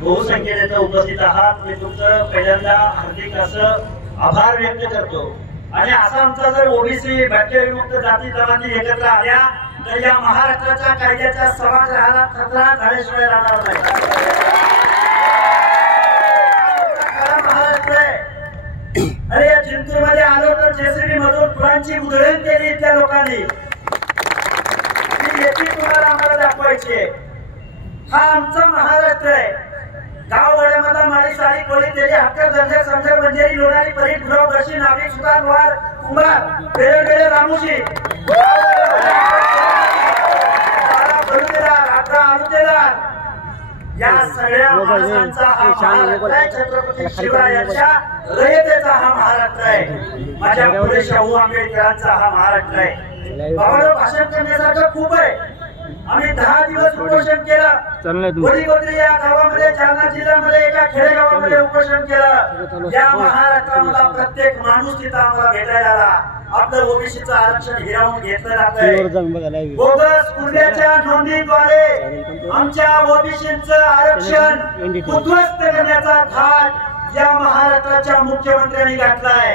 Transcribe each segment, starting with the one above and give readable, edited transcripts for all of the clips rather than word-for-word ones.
बहुसंख्येने इथं उपस्थित आहात, मी तुमचं पहिल्यांदा हार्दिक असं आभार व्यक्त करतो। आणि असा आमचा जर ओबीसी भटक्या विमुक्त जाती जमाती एकत्र आल्या तर या महाराष्ट्राच्या कायद्याच्या समाजाला खतरा झाल्याशिवाय राहणार नाही। महाराष्ट्र आहे। अरे या जिंतूर मध्ये आलो तर जेसीबी मधून फुलांची उधळण केली इथल्या लोकांनी, तुम्हाला आम्हाला दाखवायची। हा आमचा महाराष्ट्र आहे। गाववाड्यामधला माळी साडी कोळी तेली हक्कर झंझर समझर बंजेरी लोणारी परीट गुराव दर्शी नाभिक सुतार वार कुंभार बेळे बेळे रामुशी या सगळ्या माणसांचा हा महाराष्ट्र आहे। छत्रपती शिवरायांच्या रयतेचा हा महाराष्ट्र आहे। माझ्या पुढे शाहू आंबेडकरांचा हा महाराष्ट्र आहे। बाबाला भाषण करण्यासारखं खूप आहे। आम्ही 10 दिवस उपोषण केलं। गोरी या गावामध्ये जालना जिल्ह्यामध्ये एका खेडेगावामध्ये उपोषण केलं। या महाराष्ट्रामधला प्रत्येक माणूस तिथं आम्हाला भेटायला आला। आपलं ओबीसीचं आरक्षण हिरावून घेतलं जातंय। बोगस कुर्ल्याच्या नोंदीद्वारे आमच्या ओबीसीचं आरक्षण उद्ध्वस्त करण्याचा घाट या महाराष्ट्राच्या मुख्यमंत्र्यांनी घातलाय।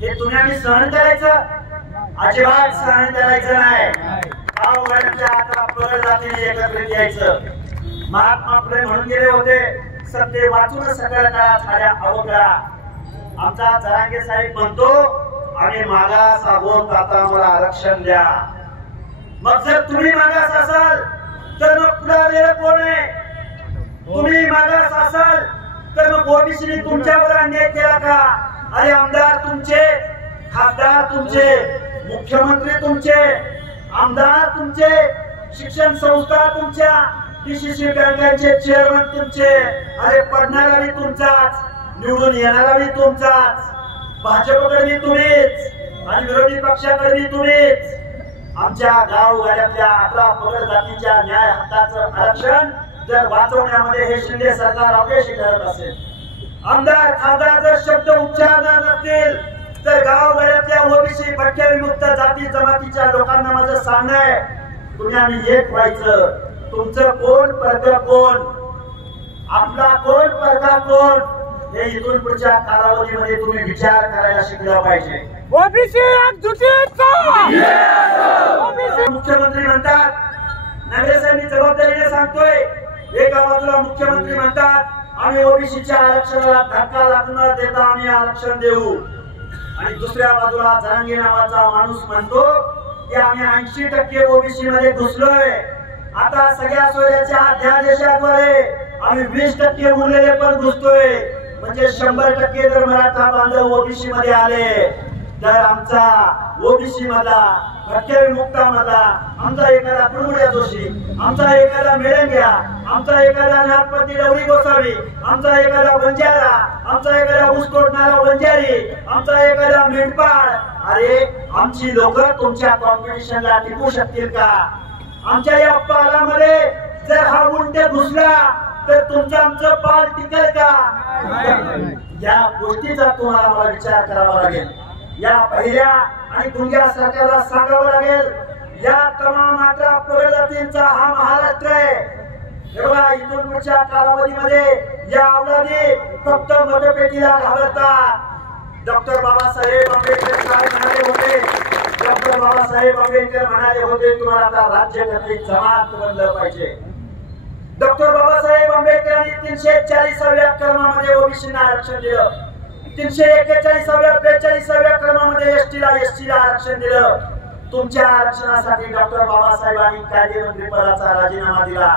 हे तुम्ही आम्ही सहन करायचं? अजिबात सहन करायचं नाही। जातीने एकत्रित यायचं। महात्मा फुले म्हणून गेले होते, सत्य वाचून सकळ काळात आल्या अवघडा। आमचा जरांगे साहेब म्हणतो आम्ही मागास आहोत, आता आम्हाला आरक्षण द्या। मग जर तुम्ही मागास असाल तर मग पुढारीला कोण आहे? तुम्ही मागास असाल तर मग ओबीसीने तुमच्यावर अन्याय केला का? अरे आमदार तुमचे, खासदार तुमचे, मुख्यमंत्री तुमचे, आमदार तुमचे, शिक्षण संस्था तुमच्या, डीसीसी बँकांचे चेअरमन तुमचे। अरे पडणारा बी तुमचाच, निवडून येणारा बी तुमचाच, भाजपकडे बी तुम्हीच आणि विरोधी पक्षाकडे बी तुम्हीच। आमच्या गावगाड्यातल्या 18 पगड जातीच्या न्याय हक्काचं आरक्षण जर वाचवण्यामध्ये हे शिंदे सरकार अपयशी ठरत असेल, आमदार खासदार जर शब्द उच्चारणार नसतील, तर गावगाड्यातल्या ओबीसी भटक्या विमुक्त जाती जमातीच्या लोकांना माझं सांगणं आहे, तुम्ही आम्ही एक व्हायचं। तुमचं कोण परका कोण, आपला कोण परका कोण, हे इथून पुढच्या कालावधीमध्ये तुम्ही विचार करायला शिकला पाहिजे। ओबीसी मुख्यमंत्री म्हणतात, नगरसेवकांनी जबाबदारीने सांगतोय, एका बाजूला मुख्यमंत्री म्हणतात आम्ही ओबीसीच्या आरक्षणाला धक्का लागू न देता आम्ही आरक्षण देऊ, आणि दुसऱ्या बाजूला जरांगे नावाचा माणूस म्हणतो की आम्ही 80% ओबीसी मध्ये घुसलोय। आता सगळ्या सोयऱ्याच्या अध्यादेशाद्वारे आम्ही 20% उरलेले पण घुसतोय। म्हणजे 100% जर मराठा बांधव ओबीसी मध्ये आले तर आमचा ओबीसी मधला भटक्या विमुक्तामधला आमचा एखादा कुरमुड्या जोशी, आमचा एखादा मेळंग्या, आमचा एखादा नाथपती लवरी गोसावी, आमचा एखादा बंजारा, आमचा एखादा ऊस तोडणारा बंजारी, आमचा एखादा मेंढपाळ, अरे आमची लोक तुमच्या कॉम्पिटिशनला टिकू शकतील का? आमच्या या पालामध्ये जर हा उंट घुसला तर तुमचं आमचं पाल टिकेल का? या गोष्टीचा तुम्हाला मला विचार करावा लागेल। या पहिल्या आणि गुंग्या सरकारला सांगावं लागेल, या तमाम 18 पगड जातींचा हा महाराष्ट्र आहे। एवढा इथून पुढच्या कालावधीमध्ये या अवलादी फक्त मतपेटीला घाबरतात। डॉक्टर बाबासाहेब आंबेडकर साहेब म्हणाले होते, डॉक्टर बाबासाहेब आंबेडकर म्हणाले होते तुम्हाला आता राज्यकर्ते जमात बनलं पाहिजे। डॉक्टर बाबासाहेब आंबेडकरांनी 340व्या कलमामध्ये ओबीसींना आरक्षण दिलं, 341व्या 42व्या कलमामध्ये एसटीला आरक्षण दिलं। तुमच्या आरक्षणासाठी डॉक्टर बाबासाहेबांनी कायदेमंत्री पदाचा राजीनामा दिला,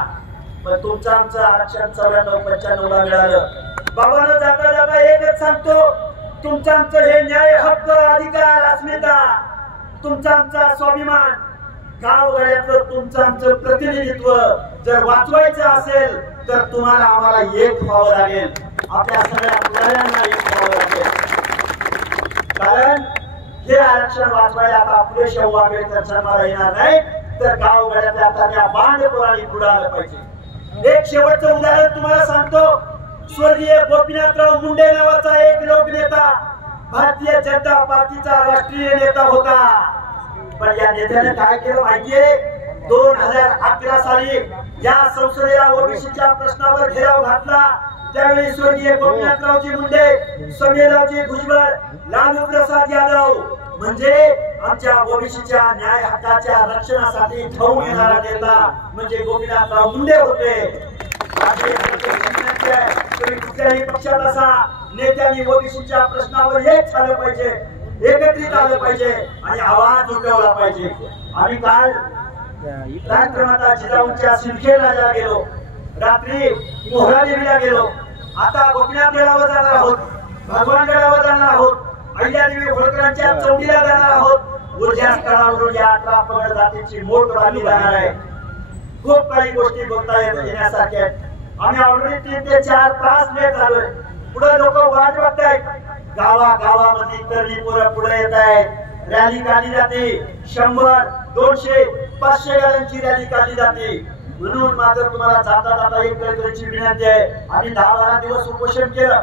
पण तुमचं आमचं आरक्षण 94-95ला मिळालं। बाबांना जाता जाता एकच सांगतो, तुमचं आमचं हे न्याय हक्क अधिकार अस्मिता, तुमचा आमचा स्वाभिमान, गावगाड्यातलं तुमचं आमचं प्रतिनिधित्व जर वाचवायचं असेल तर तुम्हाला आम्हाला एक व्हावं लागेल। आपल्या सगळ्या पुढाऱ्यांना एक व्हावं लागेल, कारण हे आरक्षण वाचवायला आता आपले शाहू आंबेडकर जन्माला येणार नाही, तर गावगाड्यातल्या आता त्या बांधकोरांनी पुढारलं पाहिजे। एक शेवटचं उदाहरण तुम्हाला सांगतो, स्वर्गीय गोपीनाथराव मुंडे नावाचा एक लोकनेता भारतीय जनता पार्टीचा राष्ट्रीय नेता होता, पण या नेत्याने काय केलं माहितीये? 2011 साली या संसदेला ओबीसीच्या प्रश्नावर घेराव घातला त्यावेळी स्वर्गीय गोपीनाथरावजी मुंडे, समीररावजी भुजबळ, लालू प्रसाद यादव म्हणजे आमच्या ओबीसीच्या न्याय हक्काच्या रक्षणासाठी धावून येणारा नेता म्हणजे गोपीनाथराव मुंडे होते. तुम्ही कुठल्याही पक्षात असा नेत्यांनी ओबीसीच्या प्रश्नावर एक झालं पाहिजे, एकत्रित आलं पाहिजे आणि आवाज उठवला पाहिजे. आम्ही काल राष्ट्रमाता जिजाऊंच्या सिंदखेडला गेलो, रात्री मोहरा देवीला गेलो, आता गोपीनाथ गडावर जाणार आहोत, भगवान गडावर जाणार आहोत, अहिल्यादेवी होळकरांच्या चौकीला जाणार आहोत. ऊर्जा स्थळावरून या 18 पगड जातीची मोठ रॅली जाणार आहे. खूप काही गोष्टी बोलता येण्यासारख्या आहेत. आम्ही ऑलरेडी 3 ते 4 तास लेट झालोय. पुढे लोक वाट बघतायत. गावागावामध्ये तरुणी पोरं पुढे येत आहेत. रॅली काढली जाते, 100, 200, 500 गाड्यांची रॅली काढली जाते. म्हणून मात्र तुम्हाला जाता जाता एक करायची विनंती आहे. आम्ही 10-12 दिवस उपोषण केलं,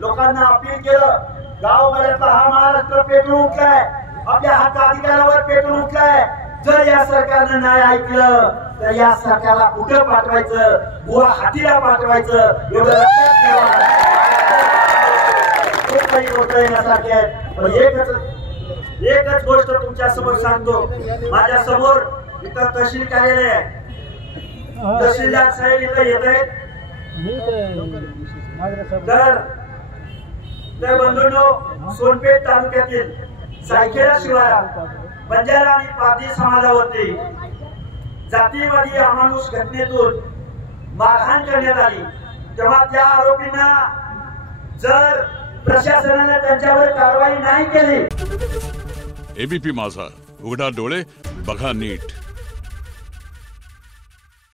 लोकांना अपील केलं. गावगाड्यातला हा महाराष्ट्र पेटून उठलाय, आपल्या हक्क अधिकारावर पेटून उठलाय. जर या सरकारनं नाही ऐकलं तर या सरकारला कुठं पाठवायचं, गुवाहाटीला पाठवायचं एवढं लक्षात ठेवा. खूप काही गोष्ट येण्यासारखे आहेत. पण एकच गोष्ट तुमच्या समोर सांगतो. माझ्या समोर इथं तहसील कार्यालय आहे. तहसीलदार साहेब इथं येत आहेत. तर बंधूंनो, सोनपेठ तालुक्यातील सायखेडा शिवारात बंजारा आणि पारधी समाजावरती जातीवादी अमानुष घटनेतून मारहाण करण्यात आली. तेव्हा त्या आरोपींना जर प्रशासनाने त्यांच्यावर कारवाई नाही केली. एबीपी माझा, उघडा डोळे बघा नीट.